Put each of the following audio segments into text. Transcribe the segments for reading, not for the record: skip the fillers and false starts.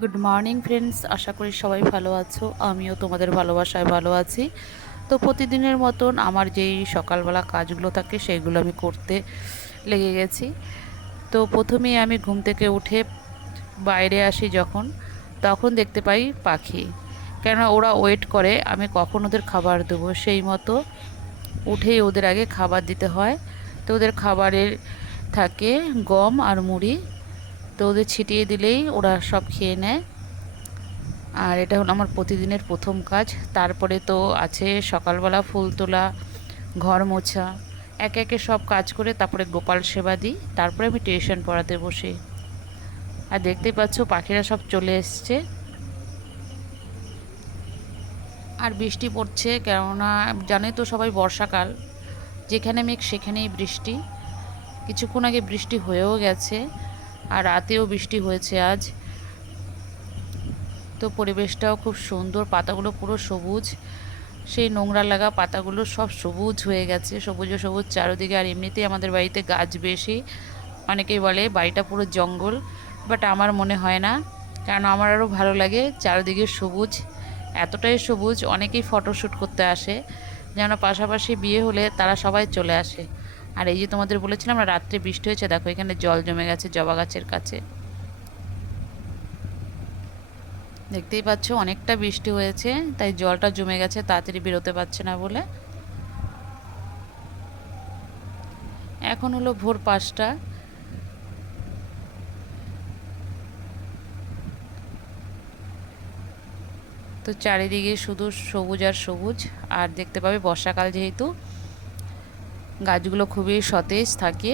Good morning friends, আশা করি সবাই ভালো আছো। আমিও তোমাদের ভালোবাসায় ভালো আছি। তো প্রতিদিনের মতন আমার যেই সকালবেলা কাজগুলো থাকে সেইগুলো আমি করতে লেগে গেছি। তো প্রথমেই আমি ঘুম থেকে উঠে বাইরে আসি যখন, তখন দেখতে পাই পাখি। কেননা ওরা ওয়েট করে আমি কখন ওদের খাবার দেবো, সেই মতো উঠেই ওদের আগে খাবার দিতে হয়। তো ওদের খাবারের থাকে গম আর মুড়ি, তো ওদের ছিটিয়ে দিলেই ওরা সব খেয়ে নেয়। আর এটা হলো আমার প্রতিদিনের প্রথম কাজ। তারপরে তো আছে সকালবেলা ফুল তোলা, ঘর মোছা, একে একে সব কাজ করে তারপরে গোপাল সেবা দিই, তারপরে আমি টিউশন পড়াতে বসি। আর দেখতেই পাচ্ছ পাখিরা সব চলে এসছে। আর বৃষ্টি পড়ছে, কেননা জানোই তো সবাই বর্ষাকাল, যেখানে মেঘ সেখানেই বৃষ্টি। কিছুক্ষণ আগে বৃষ্টি হয়েও গেছে, আর রাতেও বৃষ্টি হয়েছে আজ। তো পরিবেশটাও খুব সুন্দর, পাতাগুলো পুরো সবুজ, সেই নোংরা লাগা পাতাগুলো সব সবুজ হয়ে গেছে, সবুজে সবুজ চারিদিকে। আর এমনিতেই আমাদের বাড়িতে গাছ বেশি, অনেকেই বলে বাড়িটা পুরো জঙ্গল, বাট আমার মনে হয় না, কারণ আমার আরও ভালো লাগে চারিদিকে সবুজ। এতটাই সবুজ, অনেকেই ফটোশ্যুট করতে আসে, যেন পাশাপাশি বিয়ে হলে তারা সবাই চলে আসে। আর এই যে তোমাদের বলেছিলাম না রাত্রে বৃষ্টি হয়েছে, দেখো এখানে জল জমে গেছে জবা গাছের কাছে। দেখতেই পাচ্ছ অনেকটা বৃষ্টি হয়েছে, তাই জলটা জমে গেছে, তাড়াতাড়ি বেরোতে পারছে না বলে। এখন হলো ভোর 5টা। তো চারিদিকে শুধু সবুজ আর সবুজ। আর দেখতে পাবে বর্ষাকাল যেহেতু গাছগুলো খুবই সতেজ থাকে।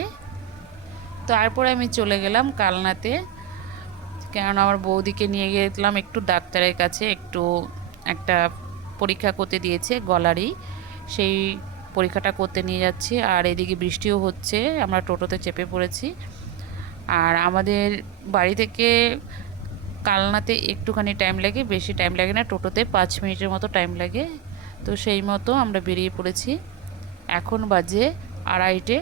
তো তারপরে আমি চলে গেলাম কালনাতে, কেননা আমার বৌদিকে নিয়ে গিয়েছিলাম একটু ডাক্তারের কাছে, একটু একটা পরীক্ষা করতে দিয়েছে গলারই, সেই পরীক্ষাটা করতে নিয়ে যাচ্ছি। আর এদিকে বৃষ্টিও হচ্ছে, আমরা টোটোতে চেপে পড়েছি। আর আমাদের বাড়ি থেকে কালনাতে একটুখানি টাইম লাগে, বেশি টাইম লাগে না, টোটোতে 5 মিনিটের মতো টাইম লাগে। তো সেই মতো আমরা বেরিয়ে পড়েছি। এখন বাজে 2:30।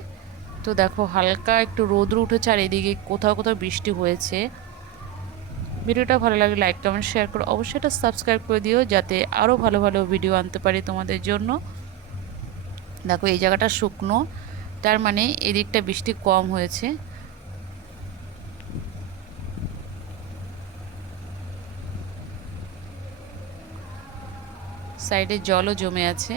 তো দেখো হালকা একটু রোদ্র উঠেছে, আর এদিকে কোথাও কোথাও বৃষ্টি হয়েছে। ভিডিওটা ভালো লাগলে লাইক কমেন্ট শেয়ার করো, অবশ্যই এটা সাবস্ক্রাইব করে দিও, যাতে আরও ভালো ভালো ভিডিও আনতে পারি তোমাদের জন্য। দেখো এই জায়গাটা শুকনো, তার মানে এদিকটা বৃষ্টি কম হয়েছে। সাইডে জলও জমে আছে।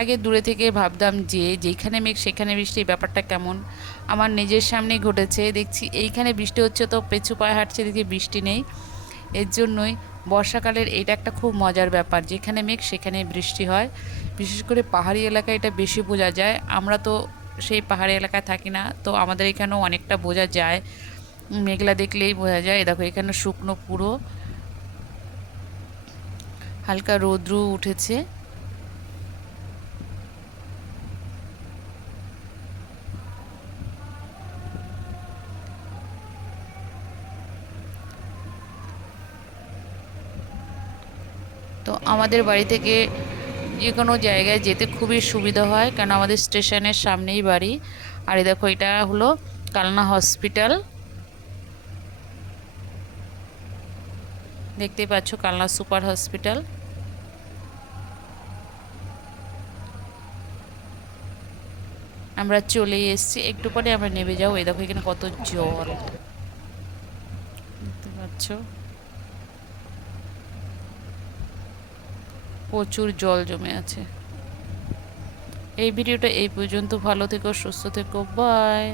আগে দূরে থেকে ভাবতাম যে যেখানে মেঘ সেখানে বৃষ্টি, ব্যাপারটা কেমন। আমার নিজের সামনেই ঘটেছে, দেখছি এইখানে বৃষ্টি হচ্ছে তো পেছু পায়ে হাঁটছে, দেখি বৃষ্টি নেই। এর জন্যই বর্ষাকালের এইটা একটা খুব মজার ব্যাপার, যেখানে মেঘ সেখানে বৃষ্টি হয়। বিশেষ করে পাহাড়ি এলাকায় এটা বেশি বোঝা যায়, আমরা তো সেই পাহাড়ি এলাকায় থাকি না, তো আমাদের এখানেও অনেকটা বোঝা যায়, মেঘলা দেখলেই বোঝা যায়। দেখো এখানে শুকনো পুরো, হালকা রৌদ্র উঠেছে। তো আমাদের বাড়ি থেকে যে কোনো জায়গায় যেতে খুবই সুবিধা হয়, কারণ আমাদের স্টেশনের সামনেই বাড়ি। আর এই দেখো এটা হলো কালনা হসপিটাল, দেখতেই পাচ্ছ কালনা সুপার হসপিটাল। আমরা চলেই এসেছি, একটু পরে আমরা নেমে যাবো। এই দেখো এখানে কত জল, দেখতে পাচ্ছ প্রচুর জল জমে আছে। এই ভিডিওটা এই পর্যন্ত, ভালো থেকো, সুস্থ থেকো, বাই।